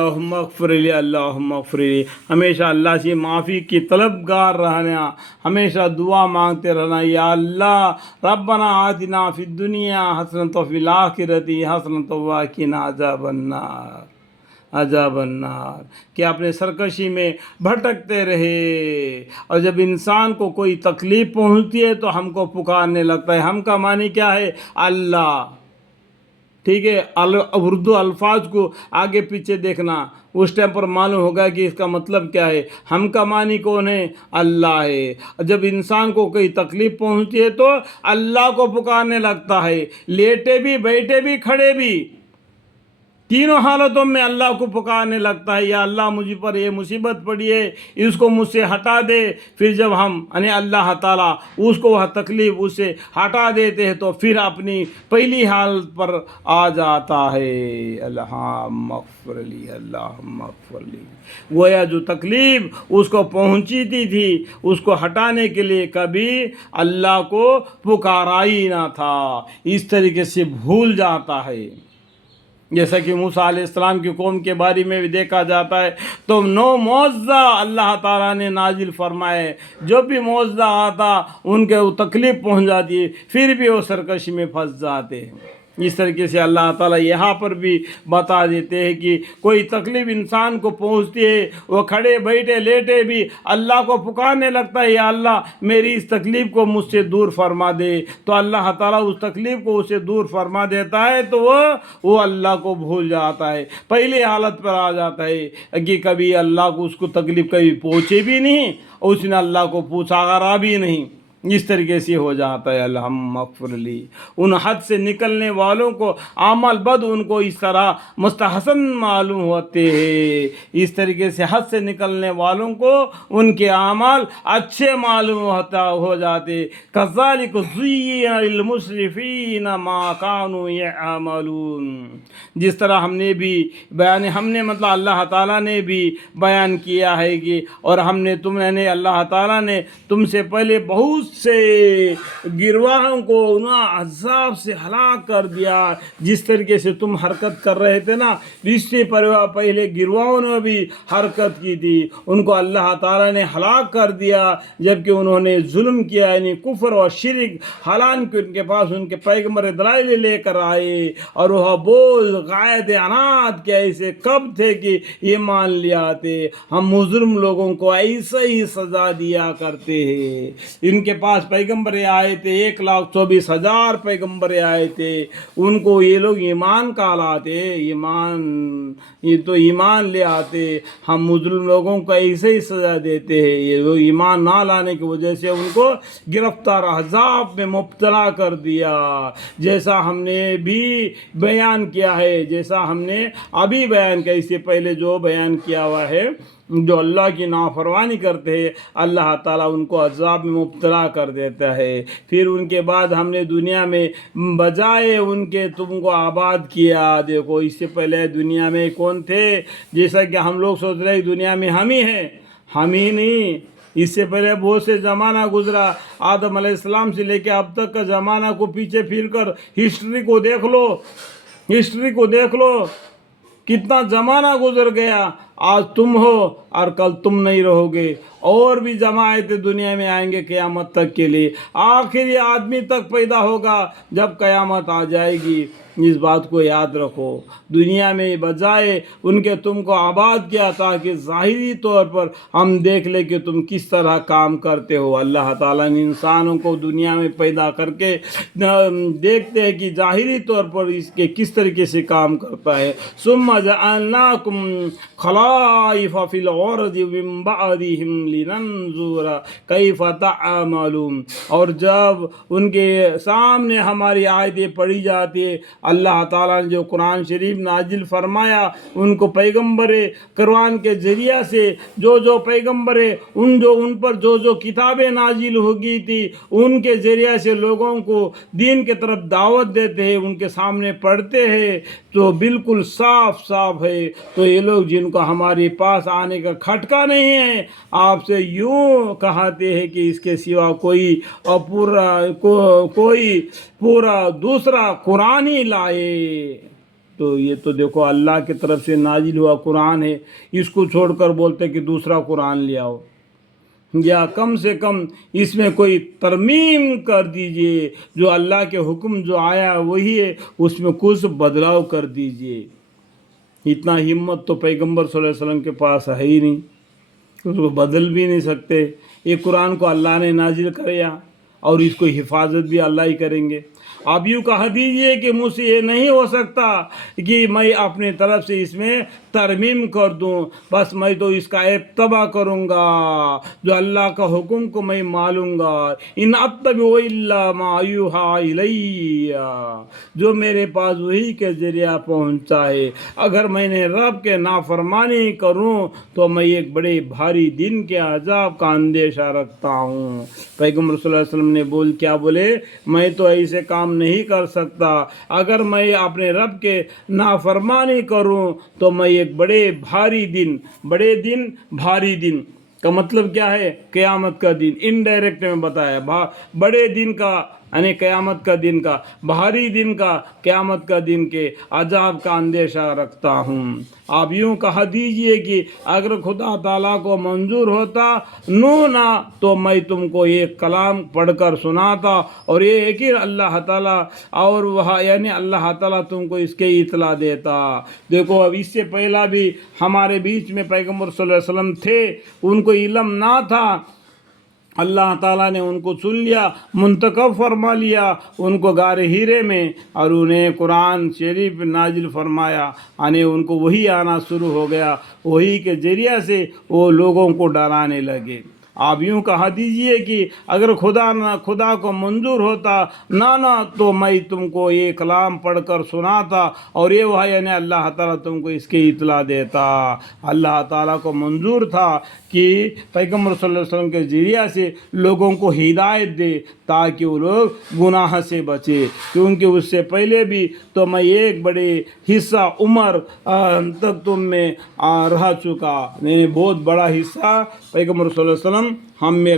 اللہم اغفر لی، اللہم اغفر لی، ہمیشہ اللہ سے معافی کی طلبگار رہنا، ہمیشہ دعا مانگتے رہنا، یا اللہ ربنا آتنا فی الدنیا حسنۃ وفی الآخرۃ حسنۃ وقنا عذاب النار کہ اپنے سرکشی میں بھٹکتے رہے، اور جب انسان کو کوئی تکلیف پہنچتی ہے تو ہم کو پکارنے لگتا ہے۔ ہم کا معنی کیا ہے؟ اللہ، ٹھیک ہے، اردو الفاظ کو آگے پیچھے دیکھنا، اس ٹائم پر معلوم ہوگا کہ اس کا مطلب کیا ہے۔ ہم کا معنی کون ہے؟ اللہ ہے۔ جب انسان کو کوئی تکلیف پہنچتی ہے تو اللہ کو پکارنے لگتا ہے، لیٹے بھی، بیٹھے بھی، کھڑے بھی، تینوں حالتوں میں اللہ کو پکارنے لگتا ہے، یا اللہ مجھ پر یہ مصیبت پڑی ہے، اس کو مجھ سے ہٹا دے۔ پھر جب ہم یعنی اللہ تعالیٰ اس کو وہ تکلیف اس سے ہٹا دیتے ہیں تو پھر اپنی پہلی حالت پر آ جاتا ہے، اللہم اغفر لی، اللہم اغفر لی۔ گویا جو تکلیف اس کو پہنچی تھی اس کو ہٹانے کے لیے کبھی اللہ کو پکارا ہی نہ تھا، اس طریقے سے بھول جاتا ہے۔ جیسا کہ موسیٰ علیہ السلام کی قوم کے بارے میں بھی دیکھا جاتا ہے تو 9 معجزہ اللہ تعالیٰ نے نازل فرمائے، جو بھی معجزہ آتا ان کے وہ تکلیف پہنچ جاتی ہے، پھر بھی وہ سرکشی میں پھنس جاتے ہیں۔ اس طریقے سے اللہ تعالیٰ یہاں پر بھی بتا دیتے ہیں کہ کوئی تکلیف انسان کو پہنچتی ہے، وہ کھڑے بیٹھے لیٹے بھی اللہ کو پکارنے لگتا ہے، یا اللہ میری اس تکلیف کو مجھ سے دور فرما دے، تو اللہ تعالیٰ اس تکلیف کو اسے دور فرما دیتا ہے، تو وہ اللہ کو بھول جاتا ہے، پہلی حالت پر آ جاتا ہے کہ کبھی اللہ کو اس کو تکلیف کبھی پہنچے بھی نہیں اور اس نے اللہ کو پوچھا کرا بھی نہیں، اس طریقے سے ہو جاتا ہے۔ اللہم اغفر لی۔ ان حد سے نکلنے والوں کو عمل بد ان کو اس طرح مستحسن معلوم ہوتے ہیں، اس طریقے سے حد سے نکلنے والوں کو ان کے اعمال اچھے معلوم ہو جاتے۔ کذالک زین للمسرفین ما کانوا یعملون۔ جس طرح ہم نے بھی بیان مطلب اللہ تعالیٰ نے بھی بیان کیا ہے کہ اور اللہ تعالیٰ نے تم سے پہلے بہت سے گروہوں کو عذاب سے ہلاک کر دیا، جس طریقے سے تم حرکت کر رہے تھے نا، اس سے پہلے گروہوں نے بھی حرکت کی تھی، ان کو اللہ تعالیٰ نے ہلاک کر دیا جبکہ انہوں نے ظلم کیا، یعنی کفر و شرک، حالانکہ ان کے پاس ان کے پیغمبر دلائل لے کر آئے اور وہ بول غائد عناد کے ایسے کب تھے کہ یہ مان لیا تھے ہم مجرم لوگوں کو ایسے ہی سزا دیا کرتے ہیں۔ ان کے پاس پیغمبر آئے تھے، 1,24,000 پیغمبر آئے تھے، ان کو یہ لوگ ایمان کا لاتے، یہ تو ایمان لے آتے، ہم مظلوم لوگوں کو ایسے ہی سزا دیتے ہیں، یہ لوگ ایمان نہ لانے کی وجہ سے ان کو گرفتار عذاب میں مبتلا کر دیا، جیسا ہم نے بھی بیان کیا ہے، جیسا ہم نے ابھی بیان کیا، اس سے پہلے جو بیان کیا ہوا ہے، جو اللہ کی نافرمانی کرتے ہیں اللہ تعالیٰ ان کو عذاب میں مبتلا کر دیتا ہے۔ پھر ان کے بعد ہم نے دنیا میں بجائے ان کے تم کو آباد کیا۔ دیکھو اس سے پہلے دنیا میں کون تھے؟ جیسا کہ ہم لوگ سوچ رہے ہیں دنیا میں ہم ہی ہیں، ہم ہی نہیں، اس سے پہلے بہت سے زمانہ گزرا، آدم علیہ السلام سے لے کے اب تک کا زمانہ کو پیچھے پھر کر ہسٹری کو دیکھ لو، کتنا زمانہ گزر گیا، آج تم ہو اور کل تم نہیں رہو گے، اور بھی جماعتیں دنیا میں آئیں گے قیامت تک کے لیے، آخری آدمی تک پیدا ہوگا جب قیامت آ جائے گی۔ اس بات کو یاد رکھو، دنیا میں بجائے ان کے تم کو آباد کیا تاکہ ظاہری طور پر ہم دیکھ لیں کہ تم کس طرح کام کرتے ہو۔ اللہ تعالیٰ نے انسانوں کو دنیا میں پیدا کر کے دیکھتے ہیں کہ ظاہری طور پر اس کے کس طریقے سے کام کرتا ہے۔ ثم جعلناکم خلائف فی الارض من بعدہم لننظر کیف تعملون۔ اور جب ان کے سامنے ہماری آیتیں پڑھی جاتی ہے، اللہ تعالیٰ نے جو قرآن شریف نازل فرمایا، ان کو پیغمبر قرآن کے ذریعہ سے جو پیغمبر ان پر جو کتابیں نازل ہوگی تھی ان کے ذریعہ سے لوگوں کو دین کے طرف دعوت دیتے ہیں، ان کے سامنے پڑھتے ہیں تو بالکل صاف ہے۔ تو یہ لوگ جن کو ہمارے پاس آنے کا کھٹکا نہیں ہے، آپ سے یوں کہتے ہیں کہ اس کے سوا کوئی پورا دوسرا قرآن ہی لائے۔ تو یہ تو دیکھو اللہ کی طرف سے نازل ہوا قرآن ہے، اس کو چھوڑ کر بولتے کہ دوسرا قرآن لے آؤ، یا کم سے کم اس میں کوئی ترمیم کر دیجئے، جو اللہ کے حکم جو آیا وہی ہے، اس میں کچھ بدلاؤ کر دیجئے۔ اتنا ہمت تو پیغمبر صلی اللہ علیہ وسلم کے پاس ہے ہی نہیں، اس کو بدل بھی نہیں سکتے۔ یہ قرآن کو اللہ نے نازل کیا اور اس کو حفاظت بھی اللہ ہی کریں گے۔ آپ یوں کہہ دیجئے کہ مجھ سے یہ نہیں ہو سکتا کہ میں اپنے طرف سے اس میں ترمیم کر دوں، بس میں تو اس کا اتباع کروں گا، جو اللہ کا حکم کو میں مانوں گا۔ ان اتبع الا ما یوحی الی، جو میرے پاس وہی کے ذریعہ پہنچا ہے۔ اگر میں نے رب کے نافرمانی کروں تو میں ایک بڑے بھاری دن کے عذاب کا اندیشہ رکھتا ہوں۔ پیغمبر صلی اللہ علیہ وسلم نے کیا بولے؟ میں تو ایسے کام نہیں کر سکتا، اگر میں اپنے رب کے نافرمانی کروں تو میں ایک بڑے دن کا مطلب کیا ہے؟ قیامت کا دن، انڈائریکٹ میں بتایا، بڑے دن کا یعنی قیامت کا دن کا، بھاری دن کا، قیامت کا دن کے عذاب کا اندیشہ رکھتا ہوں۔ آپ یوں کہہ دیجئے کہ اگر خدا تعالیٰ کو منظور ہوتا نہ تو میں تم کو ایک کلام پڑھ کر سناتا، اور یہ ہے کہ اللہ تعالیٰ اور وہ یعنی اللہ تعالیٰ تم کو اس کے اطلاع دیتا۔ دیکھو اب اس سے پہلا بھی ہمارے بیچ میں پیغمبر صلی اللہ علیہ وسلم تھے، ان کو علم نہ تھا، اللہ تعالیٰ نے ان کو چن لیا، منتخب فرما لیا ان کو غار ہیرے میں، اور انہیں قرآن شریف نازل فرمایا، یعنی ان کو وہی آنا شروع ہو گیا، وہی کے ذریعہ سے وہ لوگوں کو ڈرانے لگے۔ آپ یوں کہہ دیجئے کہ اگر خدا کو منظور ہوتا نہ تو میں تم کو یہ کلام پڑھ کر سناتا، اور یہ وہ یعنی اللہ تعالیٰ تم کو اس کی اطلاع دیتا۔ اللہ تعالیٰ کو منظور تھا کہ پیغمبر صلی اللہ علیہ وسلم کے ذریعہ سے لوگوں کو ہدایت دے تاکہ وہ لوگ گناہ سے بچے، کیونکہ اس سے پہلے بھی تو میں ایک بڑے حصہ عمر تک تم میں رہ چکا، میں نے بہت بڑا حصہ پیغمبر صلی اللہ علیہ وسلم ہم میں